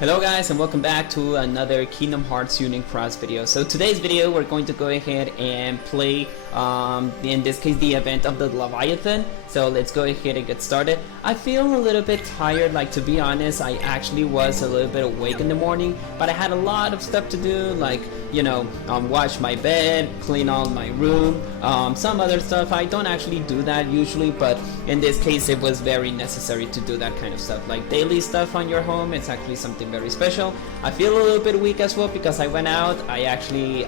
Hello guys, and welcome back to another Kingdom Hearts Union Cross video. So today's video we're going to go ahead and play in this case the event of the Leviathan. So let's go ahead and get started. I feel a little bit tired, like to be honest. I actually was a little bit awake in the morning, but I had a lot of stuff to do, like wash my bed, clean out my room, some other stuff. I don't actually do that usually, but in this case it was very necessary to do that kind of stuff, like daily stuff on your home. It's actually something very special. I feel a little bit weak as well because I went out, I actually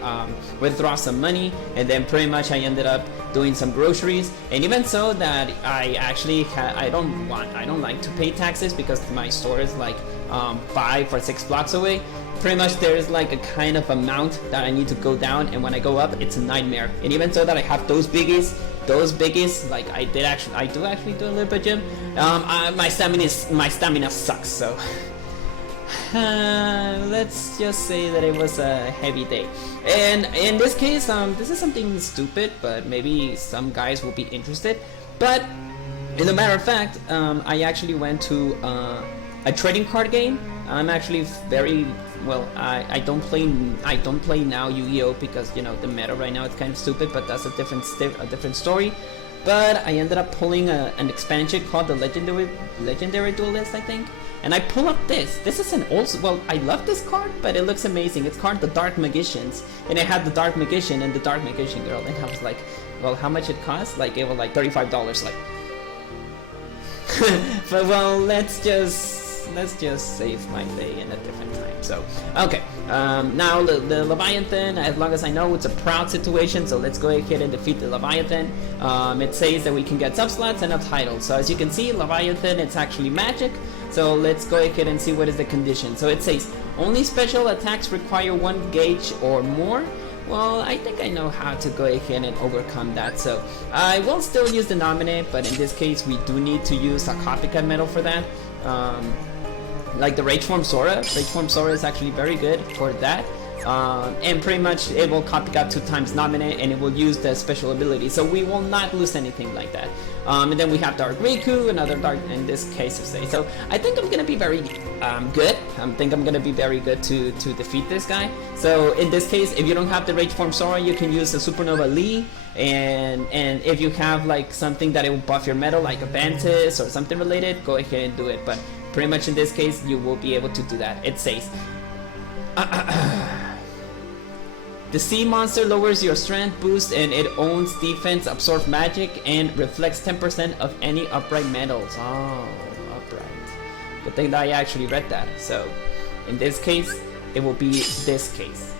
withdraw some money, and then pretty much I ended up doing some groceries. And even so that I actually I don't like to pay taxes because my store is like 5 or 6 blocks away. Pretty much there's like a kind of amount that I need to go down, and when I go up it's a nightmare. And even so that I have those biggies, like I do actually do a little bit of gym. My stamina sucks, so let's just say that it was a heavy day. And in this case, this is something stupid, but maybe some guys will be interested. But in a matter of fact, I actually went to a trading card game. I'm actually very well. I don't play now Yu-Gi-Oh because the meta right now is kind of stupid. But that's a different story. But I ended up pulling an expansion called the Legendary Duelist, I think. And I pull up this. This is an old. Well, I love this card, but it looks amazing. It's called the Dark Magicians, and it had the Dark Magician and the Dark Magician girl. And I was like, well, how much it cost? Like it was like $35. Like, but well, let's just save my day in a different time. So okay, now the Leviathan, as long as I know, it's a proud situation, so let's go ahead and defeat the Leviathan. It says that we can get sub-slots and a title. So as you can see, Leviathan, it's actually magic. So let's go ahead and see what is the condition. So it says only special attacks require 1 gauge or more. Well, I think I know how to go ahead and overcome that. So I will still use the nominate, but in this case we do need to use a copycat medal for that. Like the Rage Form Sora. Rage Form Sora is actually very good for that. And pretty much it will copycat 2 times nominate, and it will use the special ability, so we will not lose anything like that. And then we have Dark Riku, another Dark, in this case of say. So I think I'm gonna be very good. I think I'm gonna be very good to defeat this guy. So in this case, if you don't have the Rage Form Sora, you can use the Supernova Lee, and if you have like something that it will buff your metal, like a Bantis or something related, go ahead and do it. But pretty much in this case, you will be able to do that. It says the sea monster lowers your strength boost, and it owns defense, absorbs magic, and reflects 10% of any upright metals. Oh, upright. Good thing that I actually read that. So in this case, it will be this case.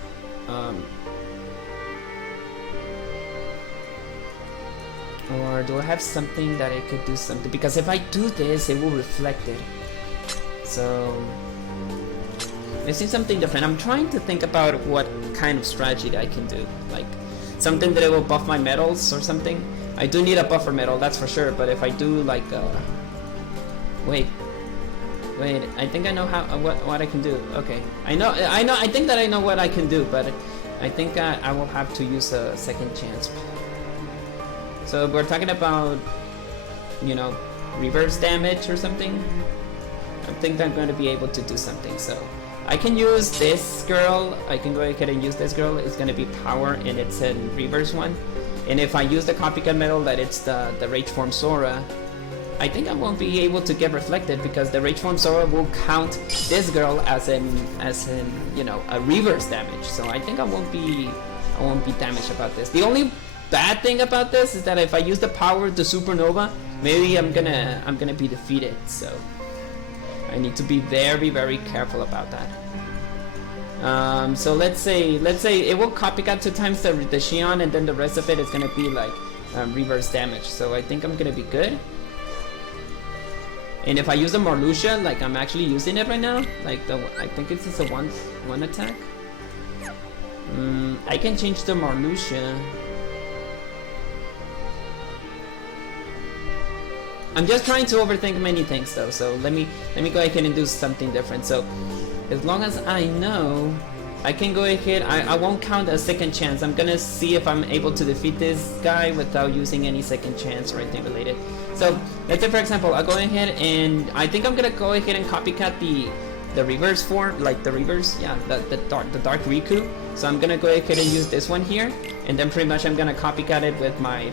Or do I have something that I could do something? Because if I do this, it will reflect it. So I see something different. I'm trying to think about what kind of strategy I can do, like something that it will buff my metals or something. I do need a buffer metal, that's for sure. But if I do like wait, I think I know how what I can do. Okay, I think that I know what I can do, but I think I will have to use a second chance. So we're talking about reverse damage or something. I think I'm going to be able to do something. So I can use this girl. I can go ahead and use this girl. It's going to be power, and it's a reverse one. And if I use the copycat metal, that it's the Rage Form Sora, I think I won't be able to get reflected because the Rage Form Sora will count this girl as in a reverse damage. So I think I won't be damaged about this. The only bad thing about this is that if I use the power to Supernova, maybe I'm gonna be defeated. So I need to be very, very careful about that. So let's say it will copycat 2 times the Shion, and then the rest of it is gonna be like reverse damage. So I think I'm gonna be good. And if I use the Marluxia, like I'm actually using it right now, like I think it's just a one attack. I can change the Marluxia. I'm just trying to overthink many things though, so let me go ahead and do something different. So as long as I know, I can go ahead. I won't count a second chance. I'm gonna see if I'm able to defeat this guy without using any second chance or anything related. So let's say for example, I'll go ahead and I think I'm gonna go ahead and copycat the the reverse form, like the reverse, yeah, the dark Riku. So I'm gonna go ahead and use this one here, and then pretty much I'm gonna copycat it with my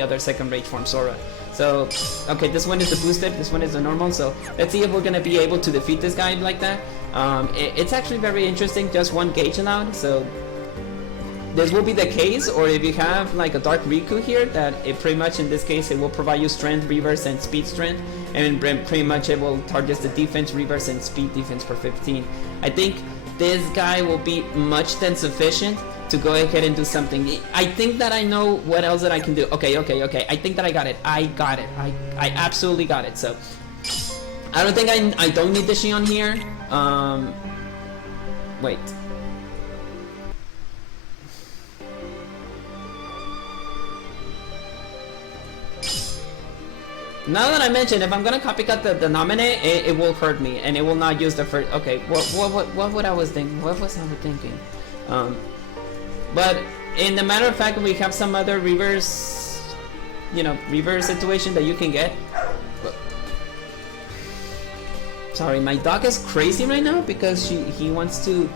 other second rage form Sora. So okay, this one is the boosted, this one is the normal. So let's see if we're gonna be able to defeat this guy like that. It's actually very interesting, just one gauge allowed. So this will be the case, or if you have like a dark Riku here, that it pretty much in this case it will provide you strength, reverse, and speed strength, and pretty much it will target the defense, reverse, and speed defense for 15. I think this guy will be much than sufficient to go ahead and do something. I think that I know what else that I can do. Okay. I think that I got it. I absolutely got it. So I don't think I don't need the Shion here. Wait. Now that I mentioned, if I'm gonna copycat the nominate, it will hurt me, and it will not use the first. Okay, what I was thinking? What was I thinking? But in the matter of fact, we have some other reverse, reverse situation that you can get. Sorry, my dog is crazy right now because he wants to.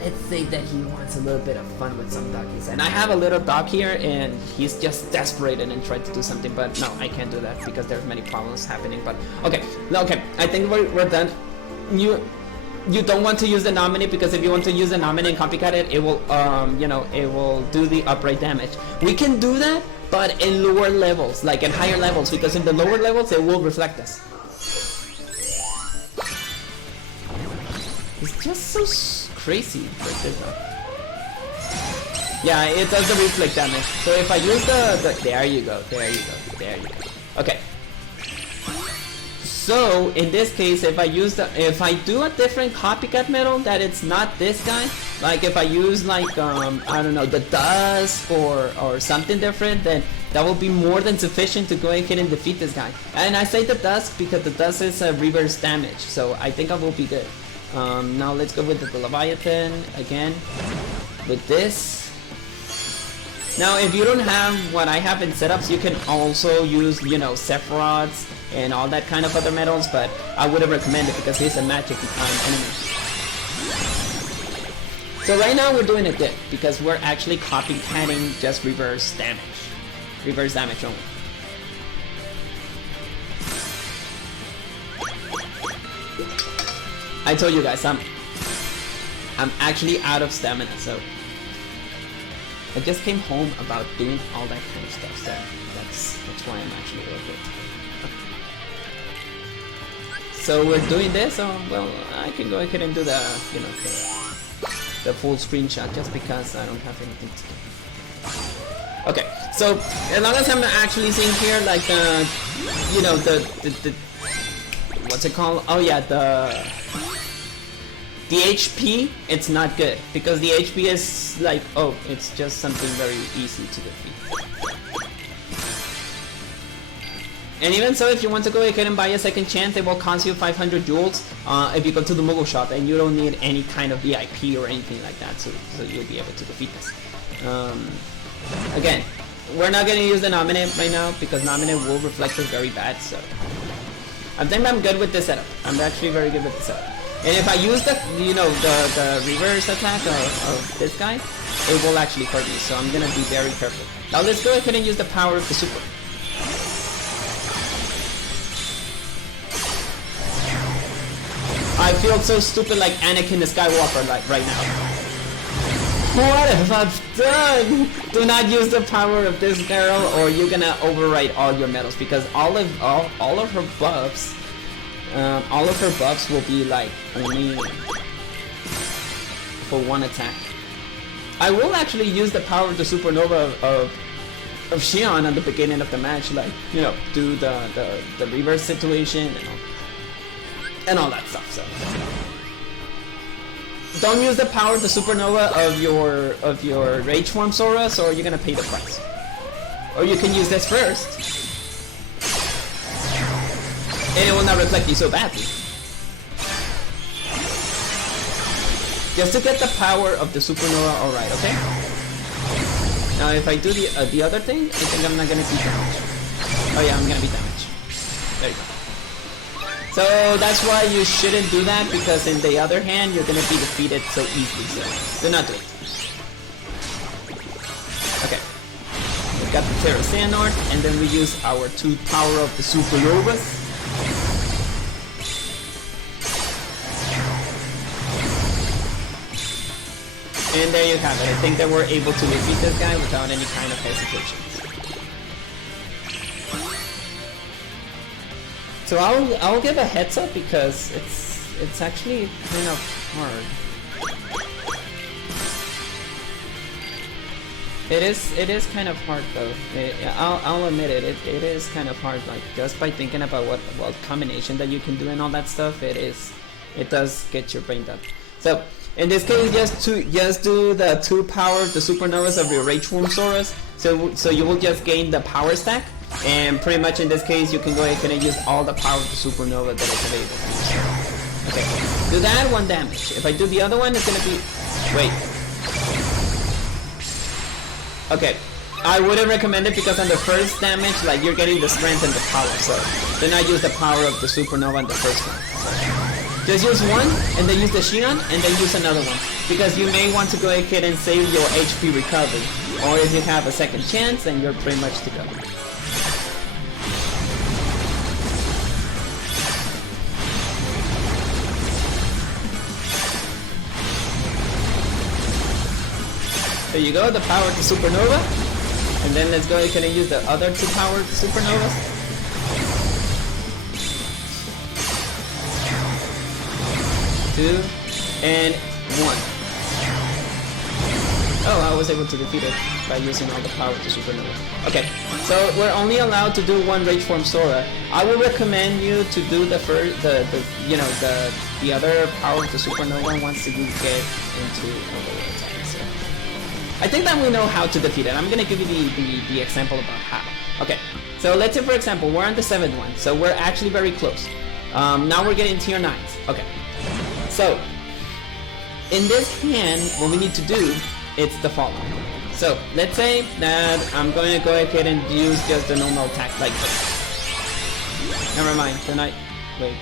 Let's say that he wants a little bit of fun with some doggies, and I have a little dog here, and he's just desperate and trying to do something. But no, I can't do that because there's many problems happening. But okay, I think we're done. You don't want to use the nominate, because if you want to use the nominate and copycat it, it will it will do the upright damage. We can do that, but in lower levels, like in higher levels, because in the lower levels it will reflect us. It's just so crazy like this one. Yeah, it does the reflect damage. So if I use the there you go. Okay. So in this case, if I do a different copycat metal that it's not this guy, like if I use like I don't know, the dust or something different, then that will be more than sufficient to go ahead and defeat this guy. And I say the dust because the dust is a reverse damage, so I think I will be good. Now let's go with the Leviathan again with this. Now if you don't have what I have in setups, you can also use Sephiroths and all that kind of other metals, but I wouldn't recommend it because he's a magic enemy. So right now we're doing it good because we're actually copycatting just reverse damage only. I told you guys, I'm actually out of stamina, so I just came home about doing all that kind of stuff, so that's why I'm actually a little bit. So we're doing this, so well, I can go ahead and do the the full screenshot just because I don't have anything to do. Okay, so as long as I'm actually seeing here like the what's it called? Oh yeah, the HP, it's not good because the HP is like, oh, it's just something very easy to defeat. And even so, if you want to go ahead and buy a second chance, it will cost you 500 jewels if you go to the Moogle shop, and you don't need any kind of VIP or anything like that, so you'll be able to defeat this. Again, we're not going to use the nominate right now because nominate will reflect us very bad, so I think I'm good with this setup. I'm actually very good with this setup. And if I use the reverse attack of this guy, it will actually hurt me, so I'm gonna be very careful. Now let's go ahead and use the power of the super. I feel so stupid like Anakin Skywalker right now. What have I done? Do not use the power of this girl or you're gonna overwrite all your medals, because all of her buffs will be like only for one attack. I will actually use the power of the supernova of Shion at the beginning of the match, like, you know, do the reverse situation and all that stuff. So don't use the power of the supernova of your rage form Soras, or you're gonna pay the price. Or you can use this first, and it will not reflect you so badly. Just to get the power of the supernova, alright, okay? Now if I do the other thing, I think I'm not gonna be damaged. Oh yeah, I'm gonna be damaged. There you go. So that's why you shouldn't do that, because in the other hand, you're gonna be defeated so easily, so do not do it. Okay. We've got the Terra Xehanort, and then we use our 2 power of the Supernovas. And there you have it. I think that we're able to defeat this guy without any kind of hesitation. So I'll give a heads up because it's actually kind of hard. It is kind of hard though. I'll admit it. It is kind of hard. Like just by thinking about what combination that you can do and all that stuff, it does get your brain done. So in this case, just do the 2 power, the supernovas of your Rage Form Soras. So you will just gain the power stack. And pretty much in this case, you can go ahead and use all the power of the supernova that is available to you. Okay, do that 1 damage. If I do the other one, it's gonna be... Wait. Okay, I wouldn't recommend it because on the first damage, like you're getting the strength and the power. So then I use the power of the supernova on the first one. So just use 1, and then use the Shion, and then use another one. Because you may want to go ahead and save your HP recovery. Or if you have a second chance, then you're pretty much to go. There you go, the power to supernova. And then let's go ahead and use the other 2 power supernovas. Two and 1. Oh, I was able to defeat it by using all the power to supernova. Okay, so we're only allowed to do 1 Rage Form Sora. I would recommend you to do the first, the other power to supernova once you get into overwhelm. I think that we know how to defeat it. I'm gonna give you the example about how. Okay, so let's say for example we're on the 7th one, so we're actually very close. Now we're getting tier 9s. Okay, so in this hand, what we need to do, it's the following. So let's say that I'm going to go ahead and use just the normal attack like this. Never mind, tonight. Wait.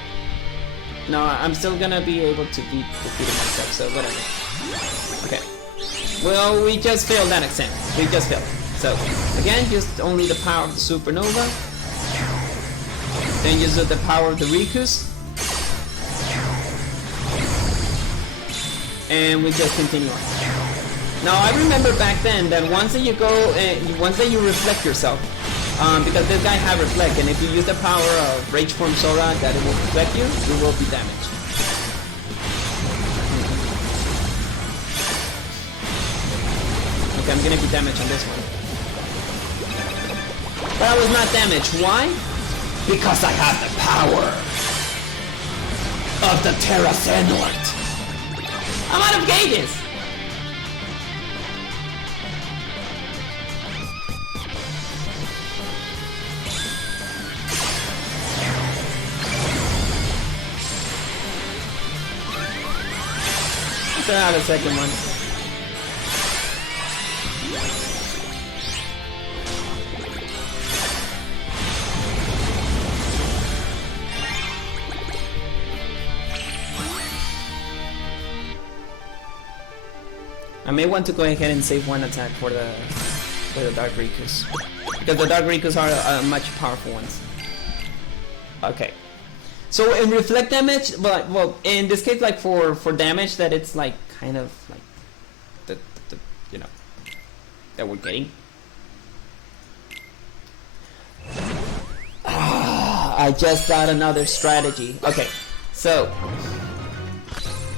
No, I'm still gonna be able to beat defeating myself, so whatever. Okay. Well, we just failed that example. We just failed. So, again, just only the power of the supernova. Then use the power of the Rikus. And we just continue on. Now, I remember back then that once that you go, once that you reflect yourself, because this guy had reflect, and if you use the power of Rage Form Sora that it will reflect you, you will be damaged. I'm gonna be damaged on this one. But I was not damaged. Why? Because I have the power of the Terra Xehanort. I'm out of gauges! Let's have a second one. I may want to go ahead and save 1 attack for the Dark Rikus, because the Dark Rikus are much powerful ones. Okay, so in reflect damage, but well, in this case, like for damage that it's like kind of like the you know that we're getting. I just got another strategy. Okay, so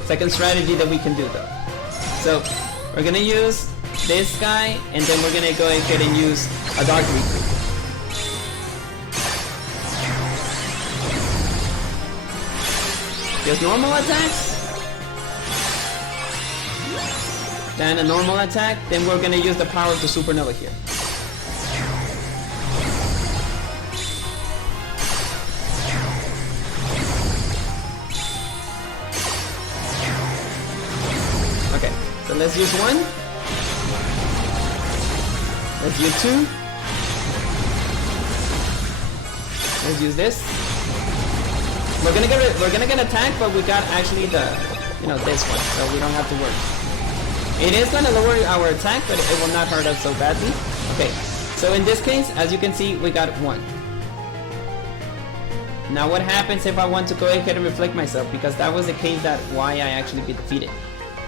second strategy that we can do though. So we're gonna use this guy, and then we're gonna go ahead and use a Dark Riku. Just normal attacks. Then a normal attack. Then we're gonna use the power of the supernova here. Okay, so let's use 1. Let's use 2. Let's use this. We're gonna get attacked, but we got actually the, you know, this one, so we don't have to worry. It is gonna lower our attack, but it will not hurt us so badly. Okay, so in this case, as you can see, we got 1. Now what happens if I want to go ahead and reflect myself? Because that was the case that why I actually be defeated.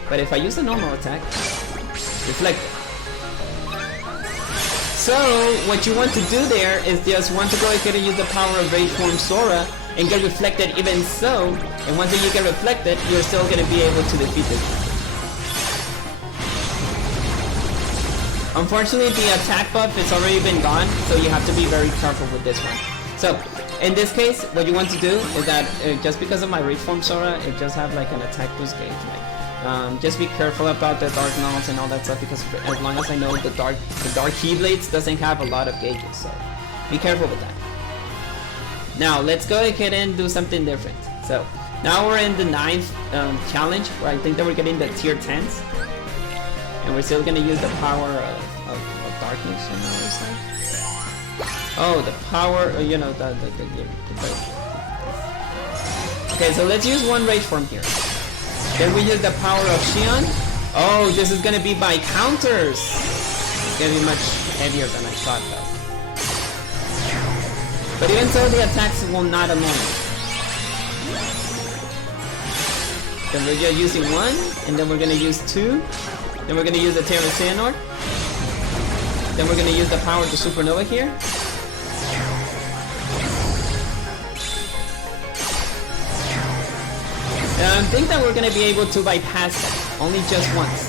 But if I use a normal attack, reflect it. So what you want to do there is just want to go ahead and use the power of Rage Form Sora and get reflected even so. And once you get reflected, you're still going to be able to defeat it. Unfortunately, the attack buff has already been gone, so you have to be very careful with this one. So in this case, what you want to do is that just because of my Rage Form Sora, it just have like an attack boost gauge. Just be careful about the Dark Knolls and all that stuff, because as long as I know, the Dark Keyblades doesn't have a lot of gauges, so be careful with that. Now let's go ahead and do something different. So now we're in the 9th challenge, where I think that we're getting the tier 10s, and we're still gonna use the power of darkness on our side. Oh, the power, you know, the okay, so let's use one Rage Form here. Then we use the power of Xion. Oh, this is gonna be by counters. It's gonna be much heavier than I thought, though. But even so, the attacks will not annoy me. Then we're just using 1, and then we're gonna use 2. Then we're gonna use the Terra Xehanort. Then we're gonna use the power of the Supernova here. I think that we're gonna be able to bypass that, only just once.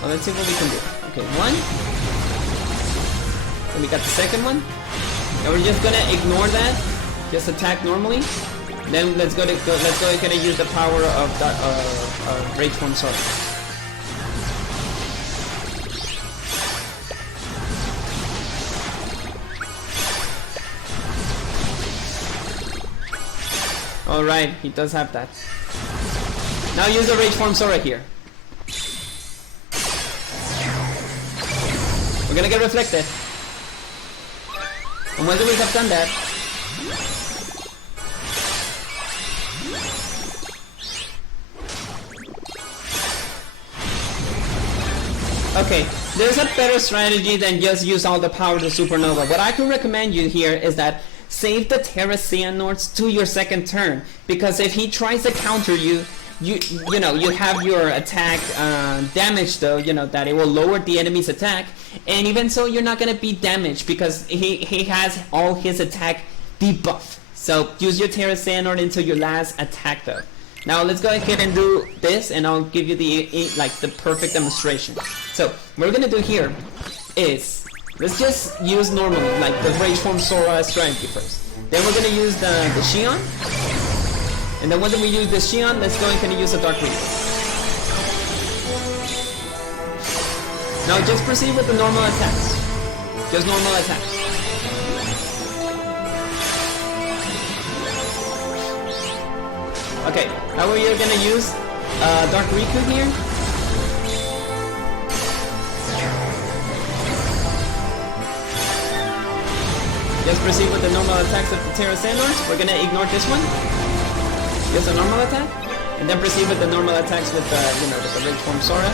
Well, let's see what we can do. Okay, 1. And we got the second one. And we're just gonna ignore that, just attack normally. Then let's go ahead and use the power of Rage Form Sora. Alright, he does have that. Now use the Rage Form Sora here. We're gonna get reflected. And once we have done that, okay, there's a better strategy than just use all the power to Supernova. What I can recommend you here is that save the Terra Xehanorts to your second turn, because if he tries to counter you, you know, you have your attack damage, though, you know, that it will lower the enemy's attack, and even so you're not gonna be damaged because he has all his attack debuff. So use your Terra Xehanort until your last attack, though. Now let's go ahead and do this, and I'll give you the perfect demonstration. So what we're gonna do here is, let's just use normally, like the Rage Form Sora strategy first. Then we're gonna use the Xion. And then once we use the Xion, let's go ahead and use the Dark Reaper. Now just proceed with the normal attacks. Just normal attacks. Okay, now we are gonna use Dark Riku here. Just proceed with the normal attacks of the Terra Xehanorts. We're gonna ignore this one. Just a normal attack, and then proceed with the normal attacks with the, you know, with the Rage Form Sora.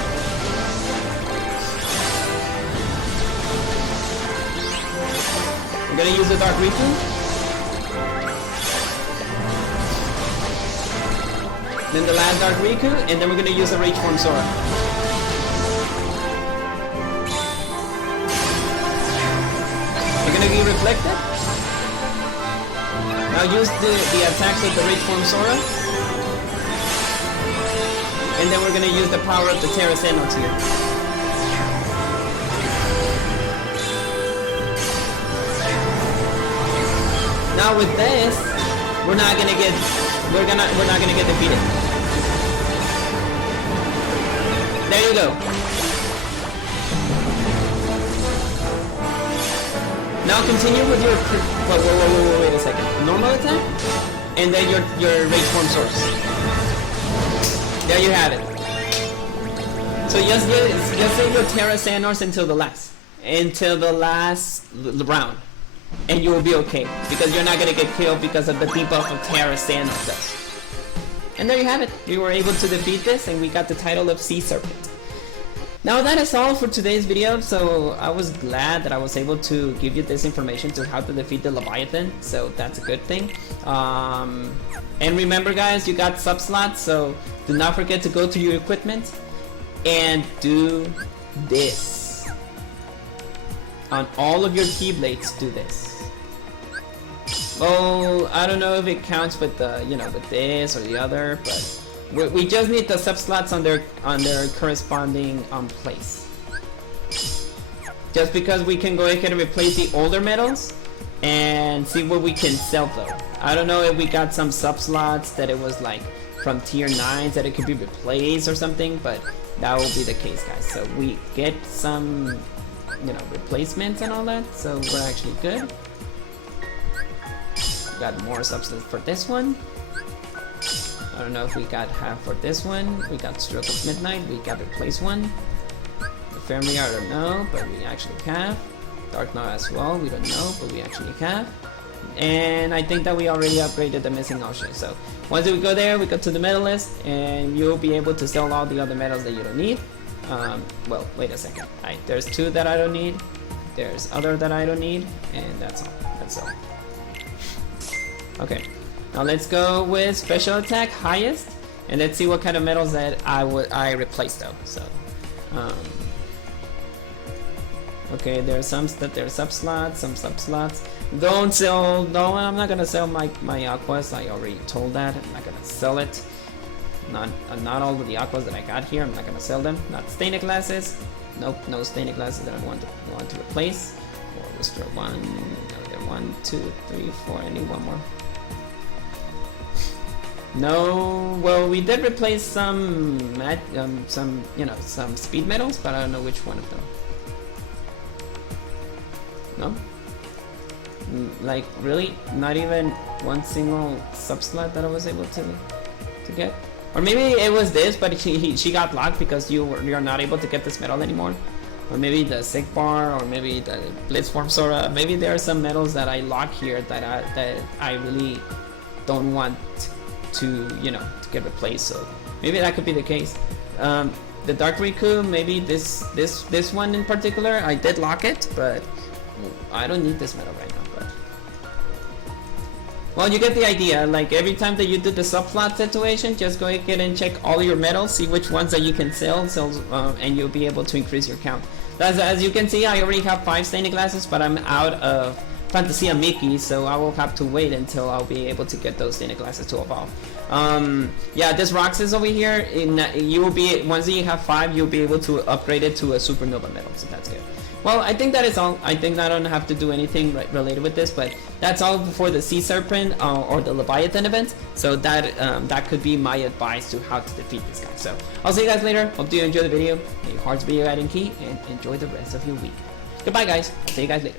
We're gonna use the Dark Riku. Then the last Dark Riku, and then we're gonna use the Rage Form Sora. We're gonna be reflected. Now use the attacks of the Rage Form Sora. And then we're gonna use the power of the Terra Xehanorts here. Now with this, we're not gonna get defeated. There you go. Now continue with your wait a second. Normal attack, and then your Rage Form source. There you have it. So just save your Terra Xehanorts until the last round. and you will be okay, because you're not gonna get killed because of the debuff of Terra Sanos does. And there you have it. We were able to defeat this, and we got the title of Sea Serpent. Now that is all for today's video, so I was glad that I was able to give you this information to how to defeat the Leviathan, so that's a good thing. And remember guys, you got sub slots, so do not forget to go to your equipment and do this. On all of your Keyblades, do this. Oh, I don't know if it counts with the, you know, with this or the other, but we just need the sub slots on their corresponding place. Just because we can go ahead and replace the older medals and see what we can sell though. I don't know if we got some sub slots that it was like from tier 9s that it could be replaced or something, but that will be the case guys. So we get some, you know, replacements and all that, so we're actually good. Got more substance for this one. I don't know if we got half for this one. We got Stroke of Midnight. We got replace one. The Family, I don't know, but we actually have. Dark Now as well, we don't know, but we actually have. And I think that we already upgraded the Missing Ocean. So once we go there, we go to the medal list, and you'll be able to sell all the other medals that you don't need. Well, wait a second. There's 2 that I don't need. There's other that I don't need, and that's all. That's all. Okay. Now let's go with special attack highest, and let's see what kind of medals that I replaced though. So, okay, there's some that there's sub slots, some sub slots. Don't sell. No, I'm not gonna sell my aquas. I already told that. I'm not gonna sell it. Not all of the aquas that I got here. I'm not gonna sell them. Not stained glasses. Nope, no stained glasses that I want to replace. Or restore 1. No, there 1, 2, 3, 4. I need 1 more. No, well, we did replace some, you know, some speed medals, but I don't know which one of them. No? Like, really? Not even one single sub slot that I was able to get? Or maybe it was this, but she got locked because you're not able to get this medal anymore. Or maybe the Sigbar, or maybe the Blitzform Sora. Maybe there are some medals that I lock here that I really don't want to, you know, to get replaced, so maybe that could be the case. The Dark Riku, maybe this one in particular, I did lock it, but I don't need this medal right now. But well, you get the idea. Like every time that you do the subplot situation, just go ahead and check all your medals, see which ones that you can sell, and you'll be able to increase your count. As you can see, I already have 5 stained glasses, but I'm out of Fantasia Mickey, so I will have to wait until I'll be able to get those stained glasses to evolve. Yeah, this Roxas over here, you will be, once you have 5, you'll be able to upgrade it to a Supernova medal, so that's good. Well, I think that is all. I think that I don't have to do anything related with this, but that's all for the Sea Serpent or the Leviathan event. So that could be my advice to how to defeat this guy. So I'll see you guys later. Hope you enjoy the video. May your hearts be your guiding key, and enjoy the rest of your week. Goodbye, guys. I'll see you guys later.